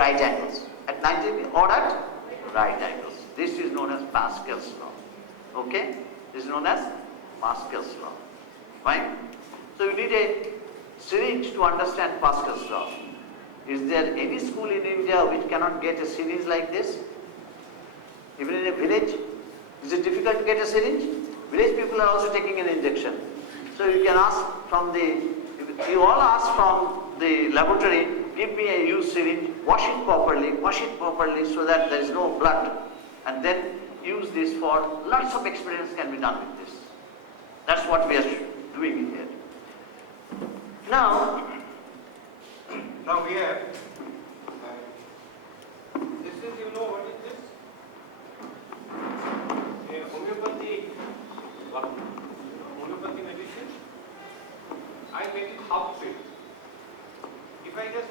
right angles. At 90 degrees or at right angles. This is known as Pascal's law. Okay? This is known as Pascal's law. Fine? So you need a syringe to understand Pascal's law. Is there any school in India which cannot get a syringe like this? Even in a village? Is it difficult to get a syringe? Village people are also taking an injection. So you can ask from you all ask from the laboratory, give me a used syringe, wash it properly so that there is no blood. And then use this for lots of experiments can be done with this. That's what we are doing here. Now we have, this is, you know what is this? A homeopathy medicine. I make it half filled. If I just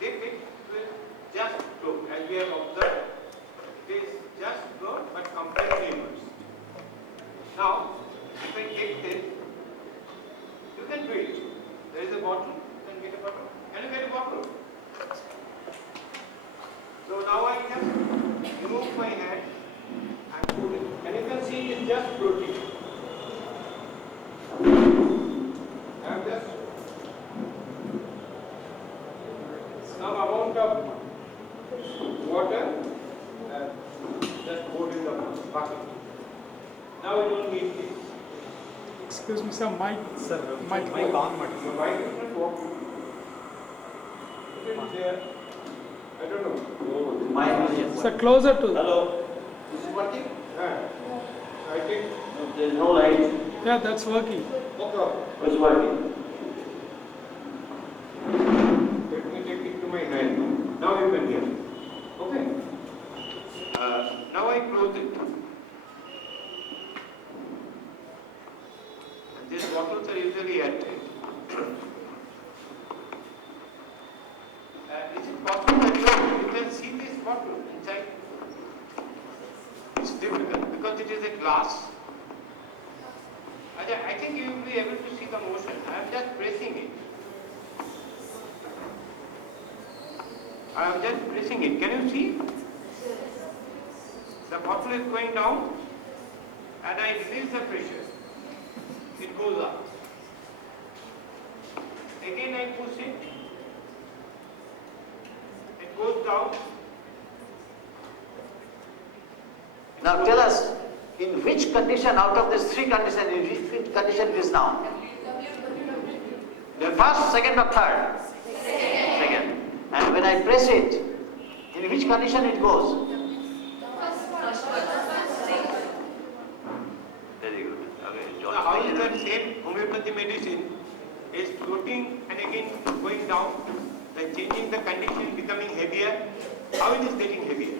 dip it, it will just flow. As we have observed, it is just flow but completely inverse. Now, if I take this, you can do it. There is a bottle. Get a bottle. Can you get a bottle? So now I just remove my hand and put it. And you can see it's just floating. I have just some amount of water and just poured in the bucket. Now we don't need this. Excuse me, sir, mic. Sir, mic on. So why different walk? There. I don't know. my Sir, closer to. hello. Is it working? I think. No, there is no light. Yeah, that's working. Okay. It's working. Let me take it to my hand. Now you can hear. Okay. Now I close it. And these bottles are usually airtight. Is it possible that you can see this bottle inside? It's difficult because it is a glass. I think you will be able to see the motion. I am just pressing it. I am just pressing it. Can you see? The bottle is going down and I release the pressure. It goes up. Again I push it. It goes down. Now tell us, in which condition out of these three conditions, in which condition it is now? The first, second or third? Second. And when I press it, in which condition it goes? Very good. Okay, Now how is that same homeopathy medicine is floating and again going down, like changing the condition, becoming heavier? How it is getting heavier?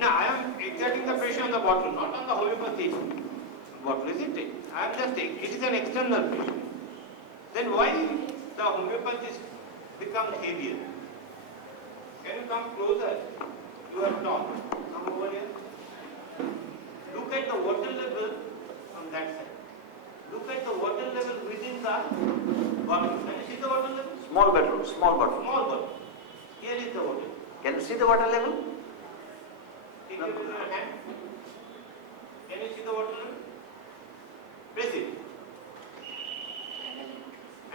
Now I am exerting the pressure on the bottle, not on the homeopathy bottle, isn't it? I am just taking, it is an external pressure. Then why the homeopathy becomes heavier? Can you come closer? You are tall. Come over here. Look at the water level on that side. Look at the water level within the bottle. Can you see the water level? Small bottle, small bottle. Small bottle. Here is the water. Can you see the water level? Take it with your hand. Can you see the water level? Press it.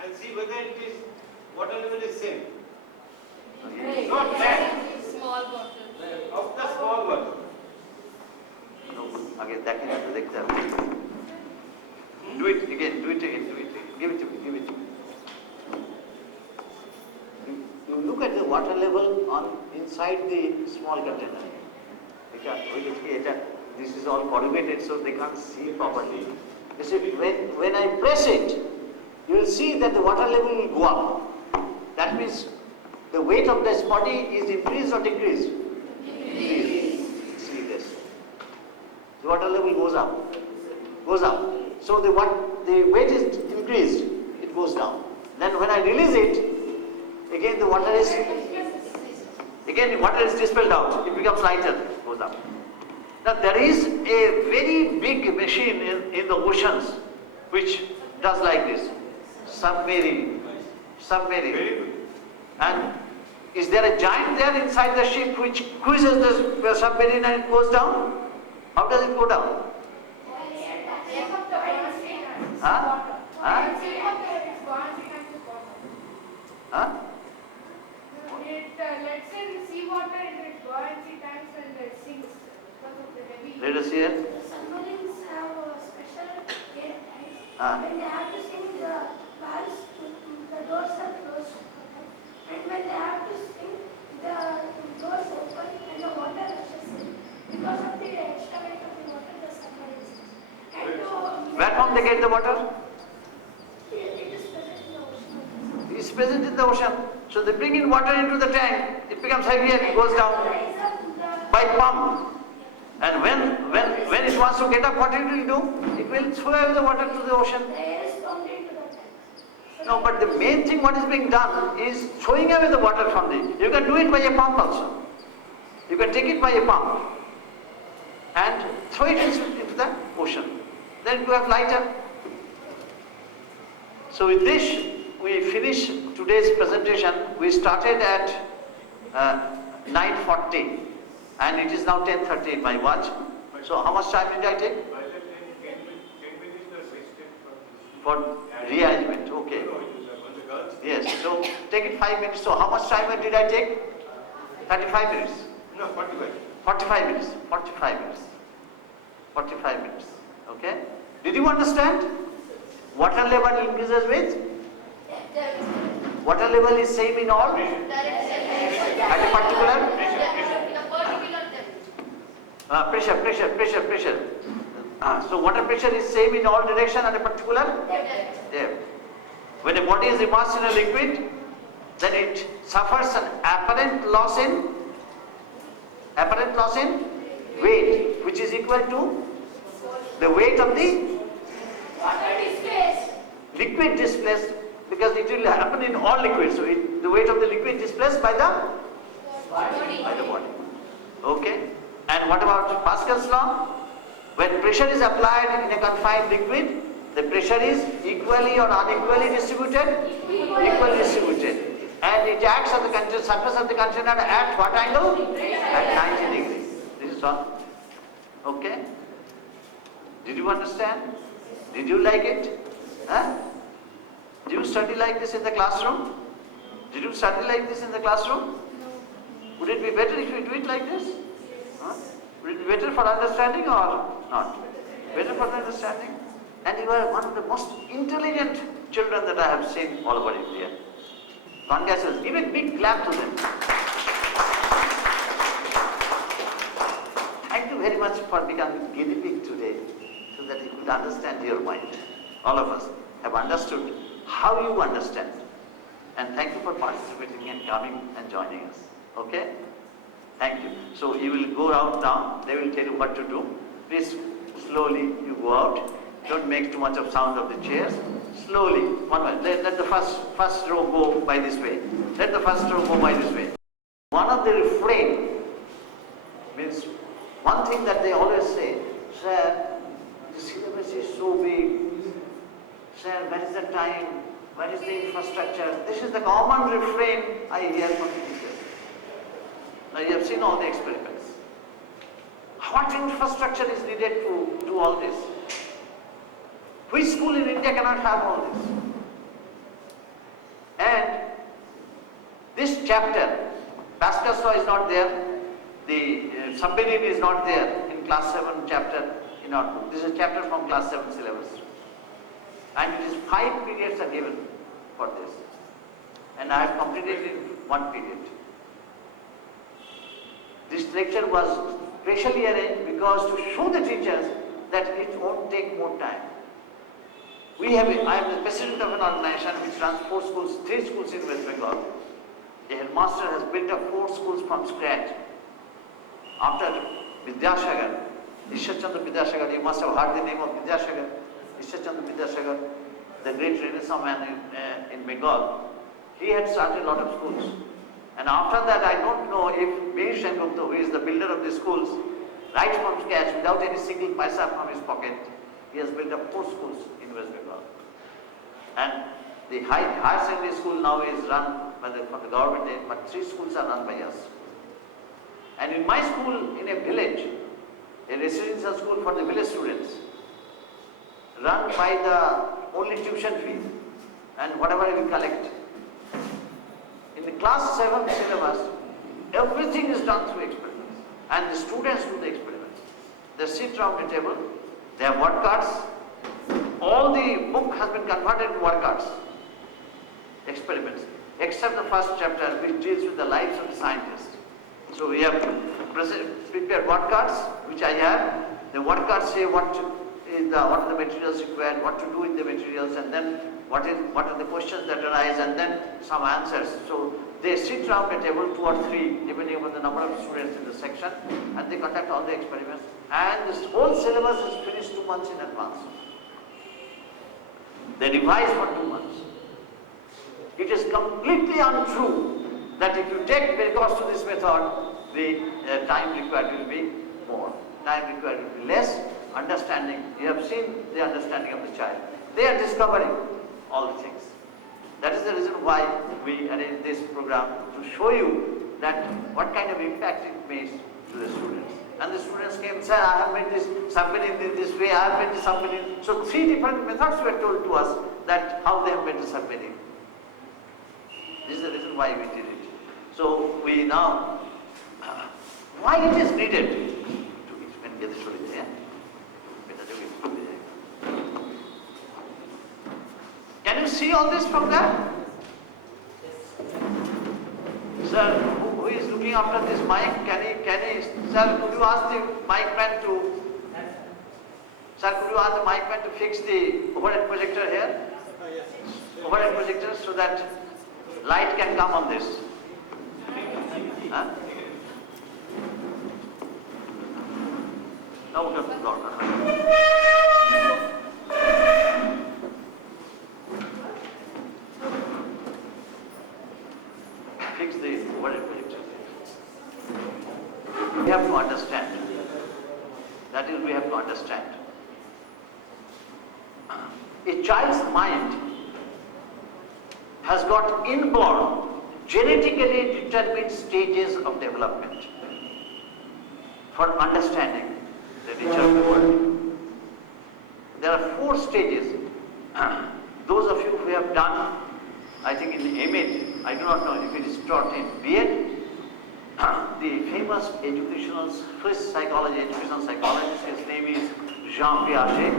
And see whether it is, water level is same. Not that. Small bottle. Of the small bottle. Again, that can have to take that. Do it again, do it again, do it again. Give it to me, give it to me. You look at the water level on inside the small container. This is all corrugated, so they can't see properly. You see, when I press it, you will see that the water level will go up. That means the weight of this body is increased or decreased? Decreased. See this. The water level goes up. Goes up. So the weight is increased, it goes down. Then when I release it, again the water is dispelled out. It becomes lighter, goes up. Now there is a very big machine in the oceans which does like this. Submarine. Very good. And is there a giant there inside the ship which squeezes the submarine and it goes down? How does it go down? Huh? Huh? Huh? Let's say in seawater it buoyancy times and it sinks because of the heavy. Let us hear. The submarines have a special air tanks. Ah. When they have to sink, the valves, the doors are closed. And when they have to sink, the doors open and the water rushes in. Because of the extra weight of the water, the submarines. And Where from they get the water? it is present in the ocean. It is present in the ocean. So they bring in water into the tank. It becomes heavier. It goes down by pump. And when it wants to get up, what it will do? It will throw away the water to the ocean. The air is pumped into the tank. No, but the main thing what is being done is throwing away the water from the. You can do it by a pump also. You can take it by a pump and throw it into the ocean. Then you have lighter. So with this, we finish today's presentation. We started at 9:40 and it is now 10:30 in my watch. So how much time did I take? By the 10 minutes are wasted For rearrangement, okay. No, it is on the girls. Yes, so take it 5 minutes. So how much time did I take? 35 minutes. No, 45. 45 minutes. 45 minutes. 45 minutes. Okay? Did you understand? Water level increases with? Water level is same in all? At a particular? Pressure. So water pressure is same in all direction at a particular depth. When a body is immersed in a liquid, then it suffers an apparent loss in weight, which is equal to the weight of the liquid displaced, because it will happen in all liquids. So the weight of the liquid displaced by the body. Okay? And what about Pascal's law? When pressure is applied in a confined liquid, the pressure is equally or unequally distributed? Equally distributed. And it acts on the surface of the container at what angle? At 90 degrees. This is all. Okay? Did you understand? Did you like it? Huh? Did you study like this in the classroom? Did you study like this in the classroom? Would it be better if you do it like this? Huh? Would it be better for understanding or not? Better for understanding? And you are one of the most intelligent children that I have seen all over India. Congratulations. Give a big clap to them. Thank you very much for becoming guinea pig today, so that you could understand your mind. All of us have understood how you understand. And thank you for participating and coming and joining us. Okay? Thank you. So you will go out now. They will tell you what to do. Please, slowly you go out. Don't make too much of sound of the chairs. Slowly, one way. Let the first row go by this way. Let the first row go by this way. One of the refrain means one thing that they always say, sir, the syllabus is so big. Sir, where is the time? Where is the infrastructure? This is the common refrain I hear from teachers. Now you have seen all the experiments. What infrastructure is needed to do all this? Which school in India cannot have all this? And this chapter, Pascal'S law is not there, the submarine is not there in class 7 chapter in our book. This is a chapter from class 7 syllabus. And it is 5 periods are given for this. And I have completed it in 1 period. This lecture was specially arranged because to show the teachers that it won't take more time. I am the president of an organization which runs 4 schools, 3 schools in West Bengal. The headmaster has built up 4 schools from scratch. After Vidyasagar, Ishwar Chandra Vidyasagar, you must have heard the name of Vidyasagar. Ishwar Chandra Vidyasagar, the great Renaissance man in Bengal, he had started a lot of schools. And after that, I don't know if Veer Sengupta, who is the builder of the schools, right from scratch, without any single paisa from his pocket, he has built up 4 schools in West Bengal. And The higher secondary school now is run by from the government, but 3 schools are run by us. And in my school, in a village, a residential school for the village students, run by the only tuition fee and whatever we collect. In the class 7 syllabus, everything is done through experiments, and the students do the experiments. They sit around the table, they have word cards, all the book has been converted to word cards, experiments, except the first chapter which deals with the lives of the scientists. So we have prepared word cards, which I have. The word cards say what are the materials required, what to do with the materials, and then what are the questions that arise, and then some answers. So they sit around a table, 2 or 3, depending upon the number of students in the section, and they conduct all the experiments. And this whole syllabus is finished 2 months in advance. They revise for 2 months. It is completely untrue that if you take very cost to this method, the time required will be more. Time required will be less. Understanding, you have seen the understanding of the child. They are discovering all the things. That is the reason why we arrange this program, to show you that what kind of impact it makes to the students. And the students came and said, I have made this submarine in this way, I have made this submarine. So 3 different methods were told to us that how they have made the submarine. This is the reason why we did it. So we now, why it is needed to explain the story there. Can you see all this from there? Sir, who is looking after this mic? Sir, could you ask the mic man to, sir, could you ask the mic man to fix the overhead projector here? Overhead projector, so that light can come on this. Huh? Now we have to go. Fix the overhead projector. We have to understand. That is, we have to understand. A child's mind has got inborn, genetically determined stages of development for understanding the nature of the world. There are 4 stages. Those of you who have done, I think in M.Ed, I do not know if it is taught in B.Ed, the famous educational Swiss educational psychologist, his name is Jean Piaget.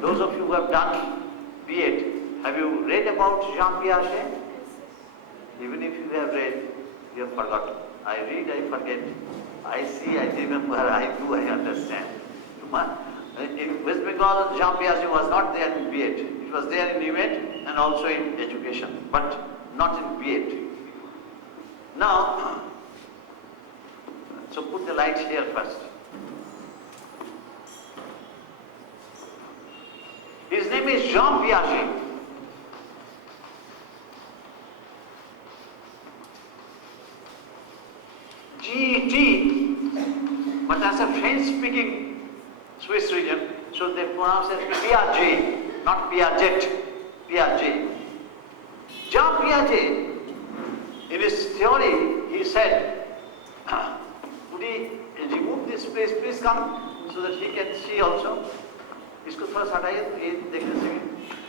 Those of you who have done B.Ed, have you read about Jean Piaget? Even if you have read, you have forgotten. I read, I forget. I see, I remember, I do, I understand. In West Bengal, Jean Piaget was not there in B.Ed. It was there in M.Ed and also in education, but not in B.Ed. Now, so put the light here first. His name is Jean Piaget. G-E-T, but that's a French-speaking Swiss region, so they pronounce it Piaget, not Piaget, Piaget. Jean Piaget, in his theory, he said, would he remove this place, please come, so that he can see also. इसको थोड़ा सा हटाइए तो ये देखने से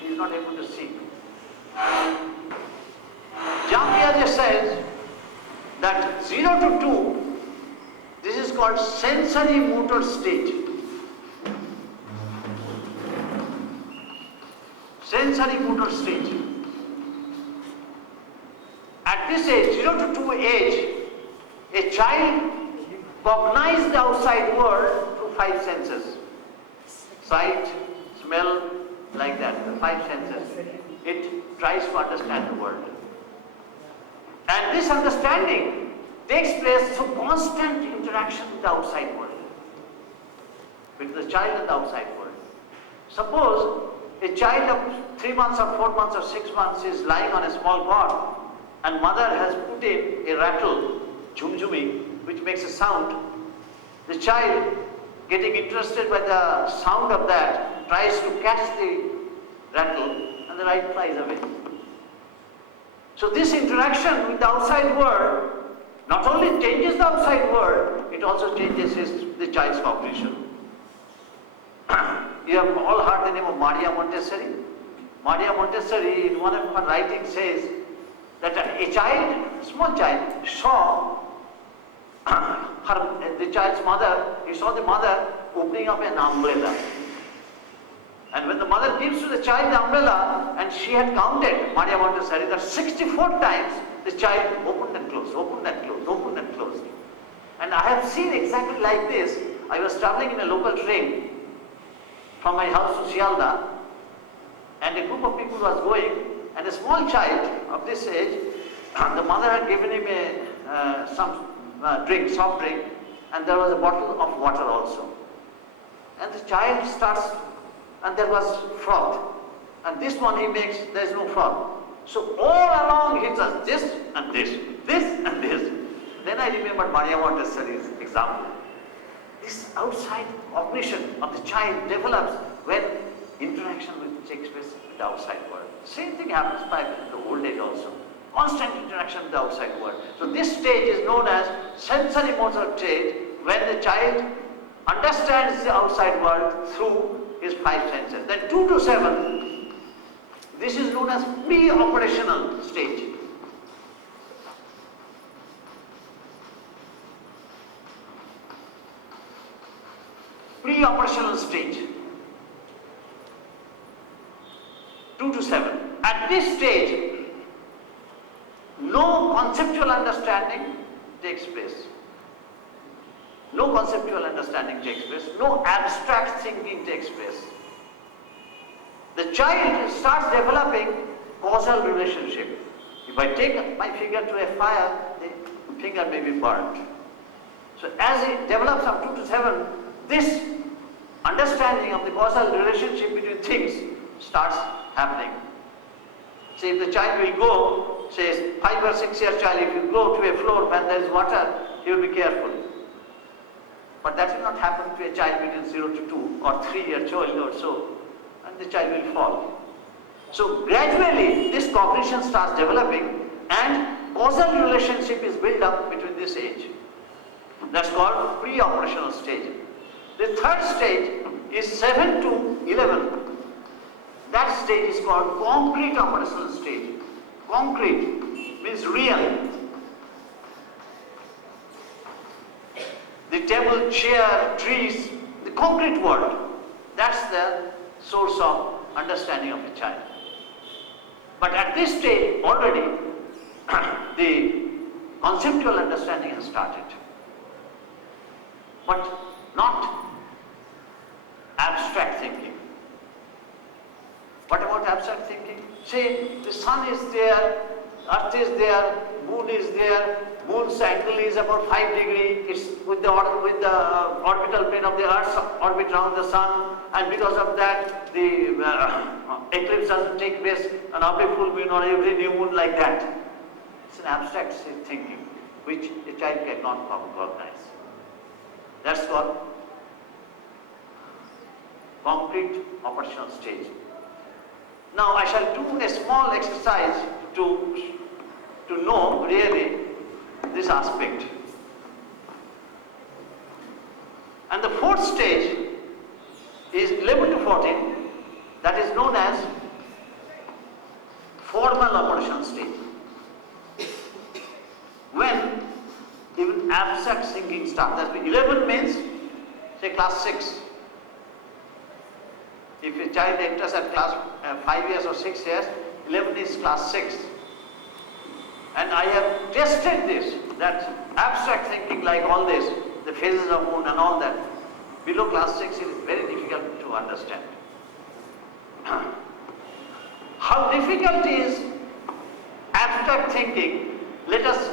he is not able to see. Jean Piaget says that 0 to 2, this is called sensory motor stage. Sensory motor stage. At this age, 0 to 2 age, a child cognizes the outside world through 5 senses. Sight, smell, like that, the 5 senses. It tries to understand the world. And this understanding takes place through constant interaction with the outside world, between the child and the outside world. Suppose a child of 3 months or 4 months or 6 months is lying on a small cot, and mother has put in a rattle, jhumjhumi, which makes a sound. The child, getting interested by the sound of that, tries to catch the rattle, and and the right flies away. So this interaction with the outside world not only changes the outside world, it also changes the child's cognition. You have all heard the name of Maria Montessori. Maria Montessori, in one of her writings, says that a child, small child, saw the child's mother, he saw the mother opening up an umbrella. And when the mother gives to the child the umbrella, and she had counted, Maria Montessori, that 64 times the child opened and closed, opened and closed, opened and closed. And I have seen exactly like this. I was traveling in a local train from my house to Sialda, and a group of people was going, and a small child of this age, the mother had given him some drink, soft drink, and there was a bottle of water also. And the child starts, and there was froth. And this one he makes, there is no froth. So all along he does this and this, this and this. Then I remembered Maria Montessori's example. This outside cognition of the child develops when interaction takes place with the outside world. Same thing happens back in the old age also. Constant interaction with the outside world. So this stage is known as sensory motor stage, when the child understands the outside world through his 5 senses. Then 2 to 7, this is known as pre-operational stage. Pre-operational stage. 2 to 7. At this stage, no conceptual understanding takes place. No conceptual understanding takes place. No abstract thinking takes place. The child starts developing causal relationship. If I take my finger to a fire, the finger may be burnt. So as it develops from 2 to 7, this understanding of the causal relationship between things starts happening. Say if the child will go, say 5 or 6 year child, if you go to a floor when there is water, he will be careful. But that will not happen to a child between 0 to 2 or 3-year child or so, and the child will fall. So gradually this cognition starts developing and causal relationship is built up between this age. That's called pre-operational stage. The third stage is 7 to 11. That stage is called concrete operational stage. Concrete means real. The table, chair, trees, the concrete world. That's the source of understanding of a child. But at this stage already the conceptual understanding has started. But not abstract thinking. What about abstract thinking? Say the sun is there, earth is there, moon is there, moon's angle is about 5 degrees, it's with the orbital plane of the earth's orbit around the sun, and because of that the eclipse doesn't take place, an every full moon or every new moon like that. It's an abstract thinking which a child cannot recognize. That's called concrete operational stage. Now I shall do a small exercise to know really this aspect. And the fourth stage is 11 to 14, that is known as formal operational stage. When even abstract thinking starts. That means 11 means, say class 6. If a child enters at class 5 years or 6 years, 11 is class 6. And I have tested this, that abstract thinking like all this, the phases of moon and all that, below class 6 is very difficult to understand. How difficult is abstract thinking? Let us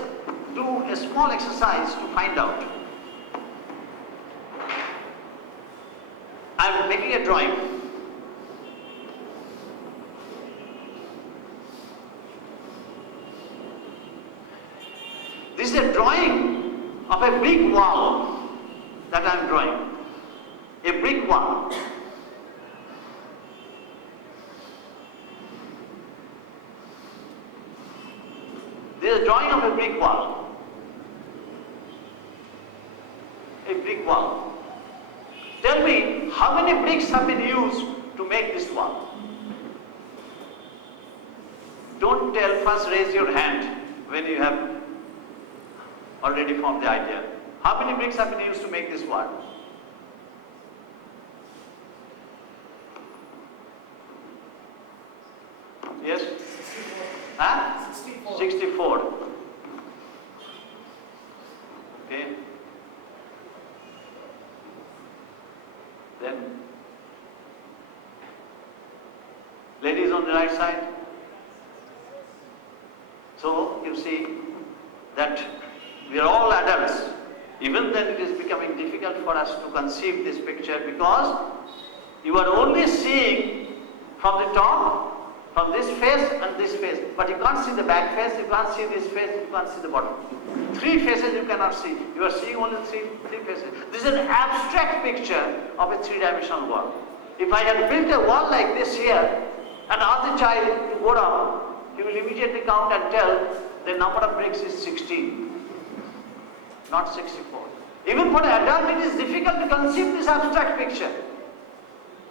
do a small exercise to find out. I am making a drawing. This is a drawing of a big wall that I am drawing. A brick wall. This is a drawing of a brick wall. A brick wall. Tell me, how many bricks have been used to make this wall? Don't tell, first raise your hand when you have already formed the idea. How many bricks have been used to make this wall? Yes? 64. Huh? 64. 64. Okay. Then, ladies on the right side. So, you see that we are all adults. Even then it is becoming difficult for us to conceive this picture because you are only seeing from the top, from this face and this face, but you can't see the back face, you can't see this face, you can't see the bottom. Three faces you cannot see. You are seeing only three faces. This is an abstract picture of a three-dimensional wall. If I had built a wall like this here and asked the child to go down, he will immediately count and tell the number of bricks is 16, not 64. Even for an adult it is difficult to conceive this abstract picture.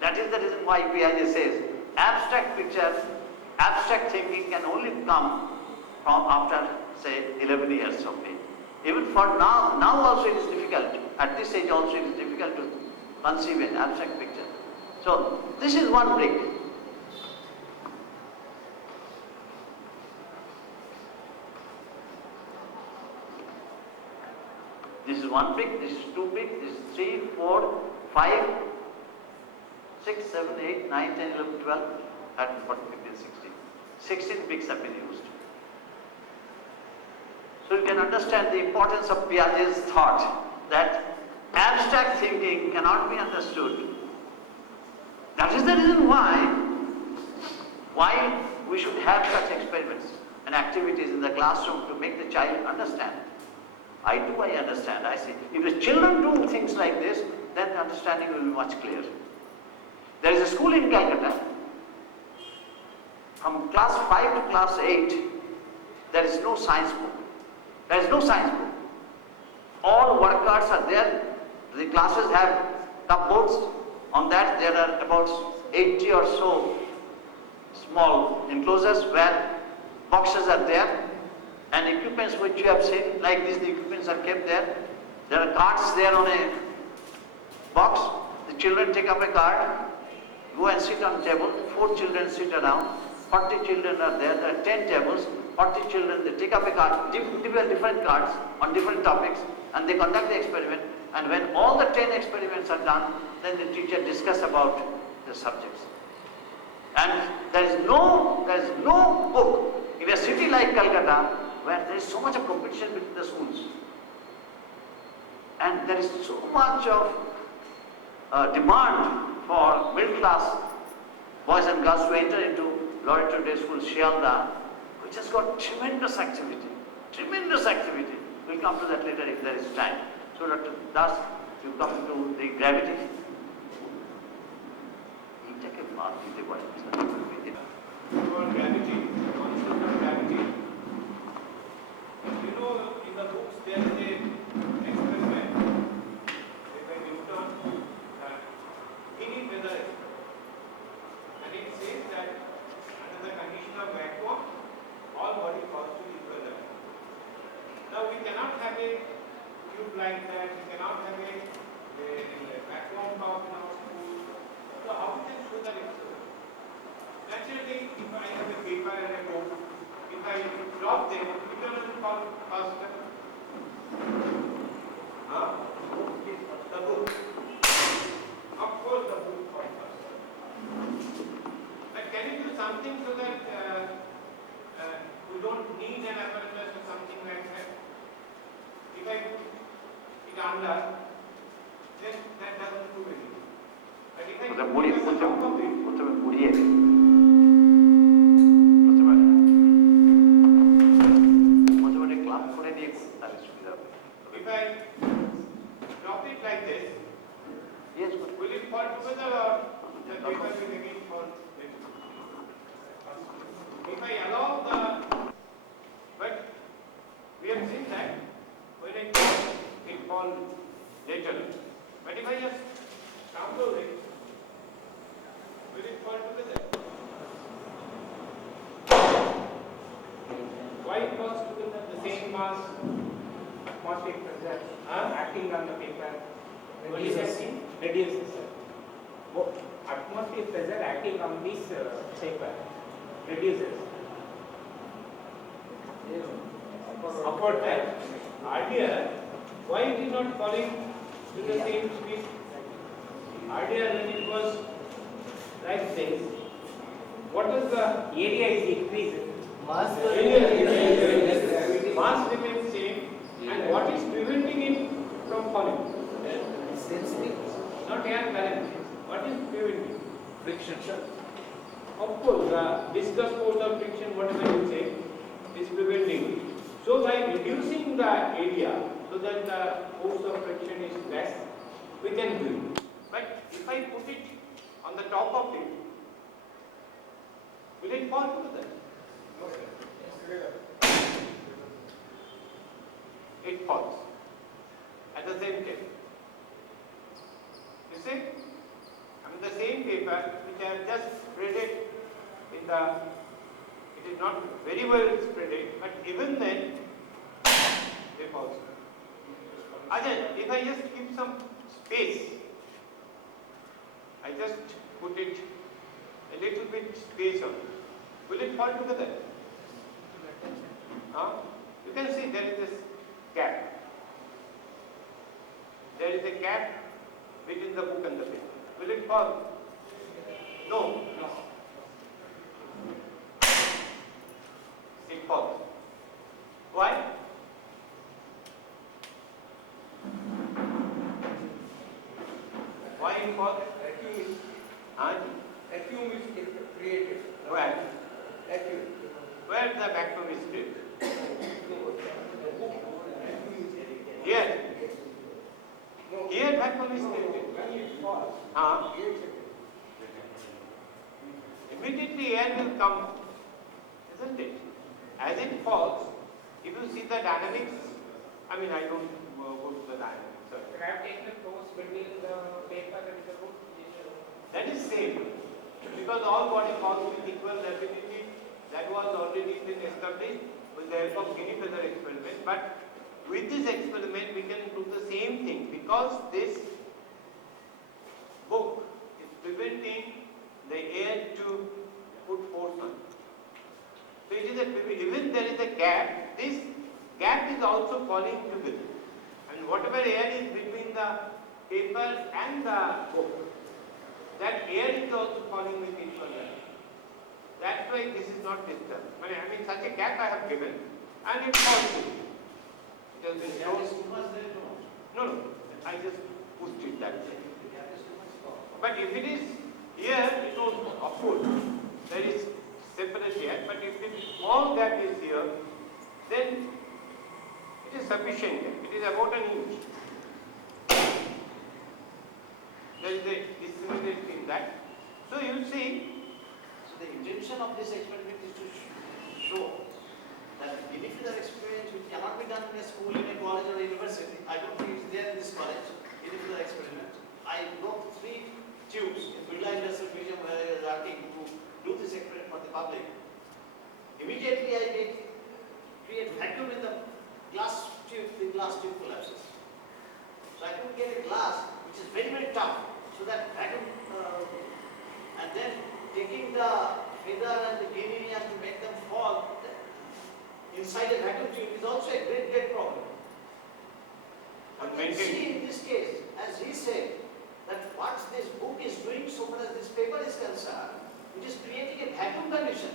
That is the reason why Piaget says abstract pictures, abstract thinking can only come from after say 11 years of age. Even for now also it is difficult. At this age also it is difficult to conceive an abstract picture. So this is one brick. This is one brick, this is two brick, this is 3, 4, 5, 6, 7, 8, 9, 10, 11, 12, 13, 14, 15, 16. 16 bricks have been used. So you can understand the importance of Piaget's thought that abstract thinking cannot be understood. That is the reason why we should have such experiments and activities in the classroom to make the child understand. I understand, I see. If the children do things like this, then the understanding will be much clearer. There is a school in Calcutta, from class 5 to class 8, there is no science book. There is no science book. All work cards are there. The classes have cupboards. On that there are about 80 or so small enclosures where boxes are there. And equipments which you have seen, like this, the equipments are kept there. There are cards there on a box. The children take up a card, go and sit on a table. 4 children sit around. 40 children are there. There are 10 tables. 40 children, they take up a card, different cards on different topics, and they conduct the experiment. And when all the 10 experiments are done, then the teacher discuss about the subjects. And there is no book in a city like Calcutta where there is so much of competition between the schools. And there is so much of demand for middle class boys and girls to enter into Laboratory Day School, Shialda, which has got tremendous activity. Tremendous activity. We'll come to that later if there is time. So Dr. Das, you come to the gravity. You take a bath with the body. For gravity, concept of gravity. You know, in the books there is an experiment by Newton, thinning weather experiment. And it says that under the condition of vacuum, all body falls to equal level. Now we cannot have a tube like that, we cannot have a vacuum top in our school. So how we can show that experiment? Naturally, if I have a paper and a book, if I drop them, it will fall faster. The book. Of course, the book falls faster. But can you do something so that we don't need an apparatus or something like that? If I put it under, then that doesn't do anything. But if I put it on top of it, if I drop it like this, Yes, will it fall together or the paper will again fall? If I allow the, but fall later. But if I just download it, will it fall together? Why it falls together? The same mass, atmospheric pressure acting on the paper. Reduces. Atmospheric pressure acting on this paper reduces. Upward trend. Earlier, why it is not falling to the same speed? Earlier when it was like this, what is the area is increased? Mass remains same, and what is preventing it from falling? Not air current. What is preventing? Friction. Of course, the viscous force of friction, whatever you say, is preventing it. So by reducing the area so that the force of friction is less, we can do it. But if I put it on the top of it, will it fall together? No, sir. It falls at the same time. You see? I mean the same paper which I have just spread it in the, it is not very well spread it, but even then it falls. Again, if I just keep some space, I just put it a little bit space on it, will it fall together? You can see there is this gap. There is a gap between the book and the paper. Will it fall? No. It falls. Why? Why it falls? Vacuum is created. Where? Vacuum. Where the vacuum is created? Here. Here vacuum is created. When it falls, Immediately air will come, isn't it? As it falls, if you see the dynamics, I mean I don't go to the dynamics. Sorry. gravitational force between the paper and the book is That is same, because all body falls with equal rapidity. That was already been established with the help of guinea feather experiment. But with this experiment, we can do the same thing, because this book is preventing the air to put force on. So it is even there is a gap, this gap is also falling together. And whatever air is between the paper and the book, that air is also falling with equal velocity. That's why this is not disturbed. I mean such a gap I have given, and it falls. It has been shown. No, I just pushed it that way. But if it is here, it was upward. There is separate here. But if the small gap is here, then it is sufficient. It is about an inch. There is a dissimilarity in that. So you see, So the intention of this experiment is to show that guinea feather experience which cannot be done in a school, in a college or a university. I don't think it's there in this college, guinea feather experiment. I broke 3 tubes in Birla Industrial Museum where I was working to do this experiment for the public. Immediately I create vacuum in the glass tube collapses. So I could get a glass which is very, very tough, so that vacuum, and then taking the feather and the guinea and to make them fall inside a vacuum tube is also a great problem. But you see in this case, as he said, that what this book is doing so far as this paper is concerned, it is creating a vacuum condition,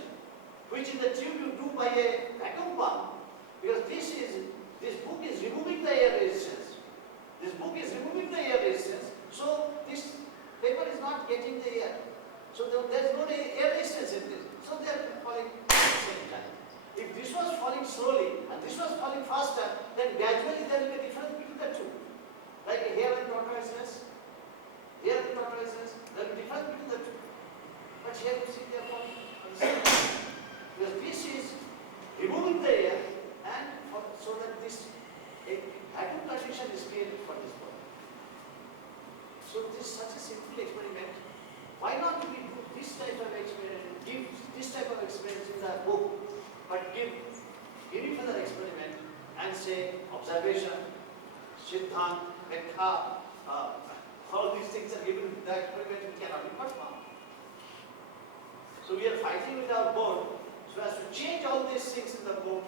which in the tube you do by a vacuum pump, because this book is removing the air resistance. This book is removing the air resistance, so this paper is not getting the air. So there is no air resistance in this. So they are falling at the same time. If this was falling slowly and this was falling faster, then gradually there will be a difference between the two. Like here and tortoises, there will be difference between the two. But here you see they are falling on the same time. Because this is removing the air, and so that this a vacuum condition is created. and say observation, Siddhant, Mekha, all these things are given in the experiment, we cannot be performed. So we are fighting with our board so as to change all these things in the board,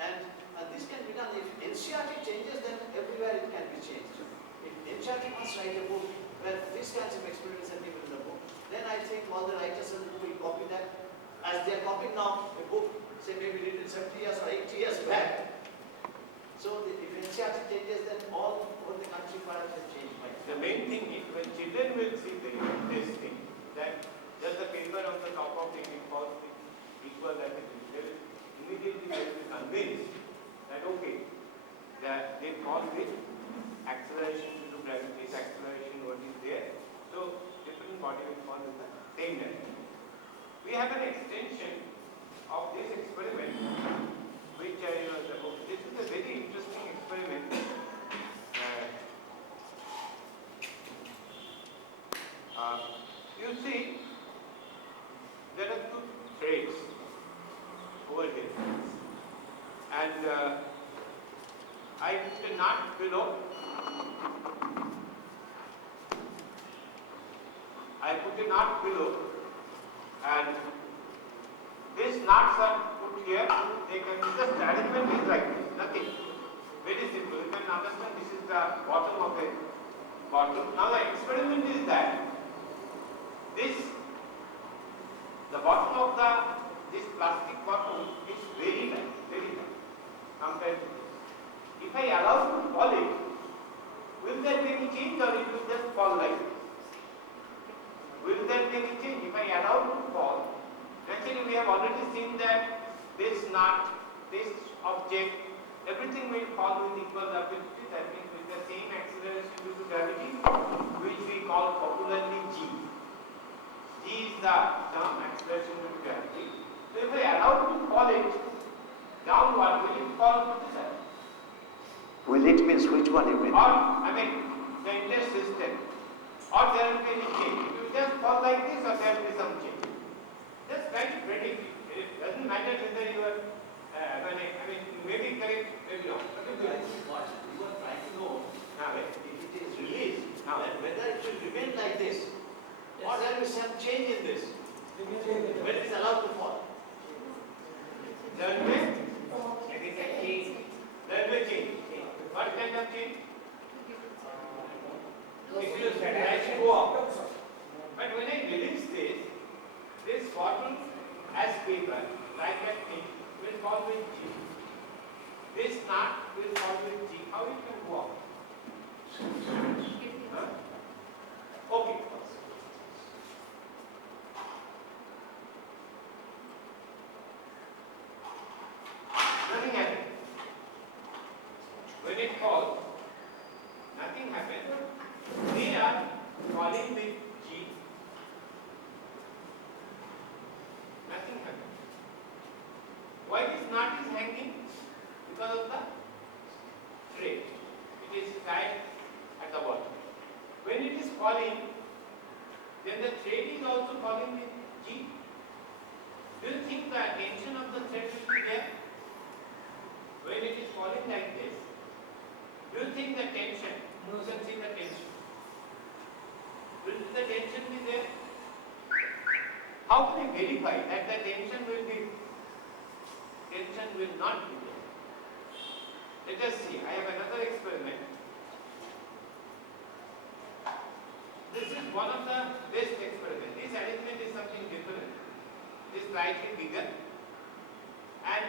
and this can be done. If NCERT changes, then everywhere it can be changed. If NCERT must write a book where these kinds of experiments are given in the book, then I think all the writers in the book will copy that. As they are copying now a book, say maybe written 70 years or 80 years back. So if NCERT changes, then all over the country perhaps will change. The main thing is when children will see this thing, that just the paper on the top of it falls equal that it is, immediately they will be convinced that okay, that they fall with acceleration due to gravity, acceleration what is there. So different body will fall with the same direction. We have an extension of this experiment, which this is a very interesting experiment. You see, there are two threads over here, and I put a knot below. And these knots are put here. They can just arrangement is like this, nothing. Very simple. You can understand this is the bottom of the bottle. Now the experiment is that the bottom of this plastic bottle is very light compared to this. If I allow to fall it, will there be any change or it will just fall like this? Will there be any change? If I allow it to fall, naturally we have already seen that this knot, this object, everything will fall with equal rapidity, that means with the same acceleration due to gravity, which we call popularly G. G is the term acceleration due to gravity. So if I allow to fall it downward, will it fall to the side? Will it means which one you mean? Or, the entire system. Or there will be any change. It will just fall like this or there will be some change. Just try to predict it. It doesn't matter whether you are, you may be correct, maybe wrong. But if you What you are trying to know, right. if it is released, then whether it will remain like this, or there will be some change in this, when it is allowed to fall. There will be a change. There will be change. What kind of change? It will gradually go up. But when I release this bottle as paper, like that thing, will fall with G. This knot will fall with G. How it can go up? Huh? Okay. Nothing happens. When it falls, nothing happens. They are falling with G. Nothing happens. Why this knot is hanging? Because of the thread. It is tied at the bottom. When it is falling, then the thread is also falling with G. Do you think the tension of the thread will be there? When it is falling like this, do you think the tension, you can see the tension. Will the tension be there? How can I verify that the tension will not be there? Let us see. I have another experiment. This is one of the best experiments. This arrangement is something different. It is slightly bigger, and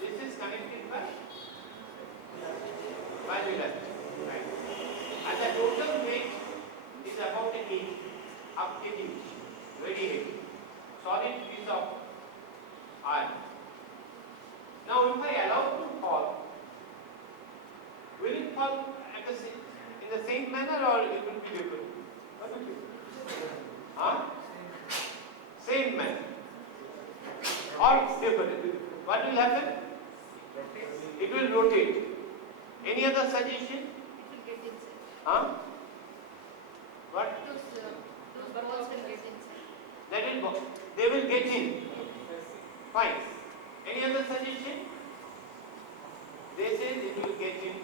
this is connected by elastic. Right. And the total weight is about a kg, up kg, very heavy, solid piece of iron. Now, if I allow it to fall, will it fall in the same manner or it will be different? What will it be? Same manner. Or different. What will happen? It will rotate. Any other suggestion? It will get inside. What? Those balls will get inside. They will get in. Fine. Any other suggestion? They say change, it will get in.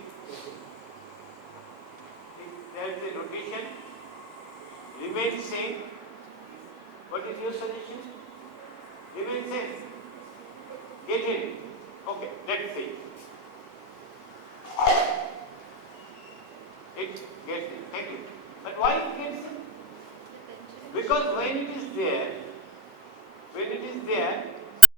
If there is a rotation, remain same. What is your suggestion? Remain same. Get in. Okay, let's see. It gets in. Thank you. But why it gets in? Because when it is there,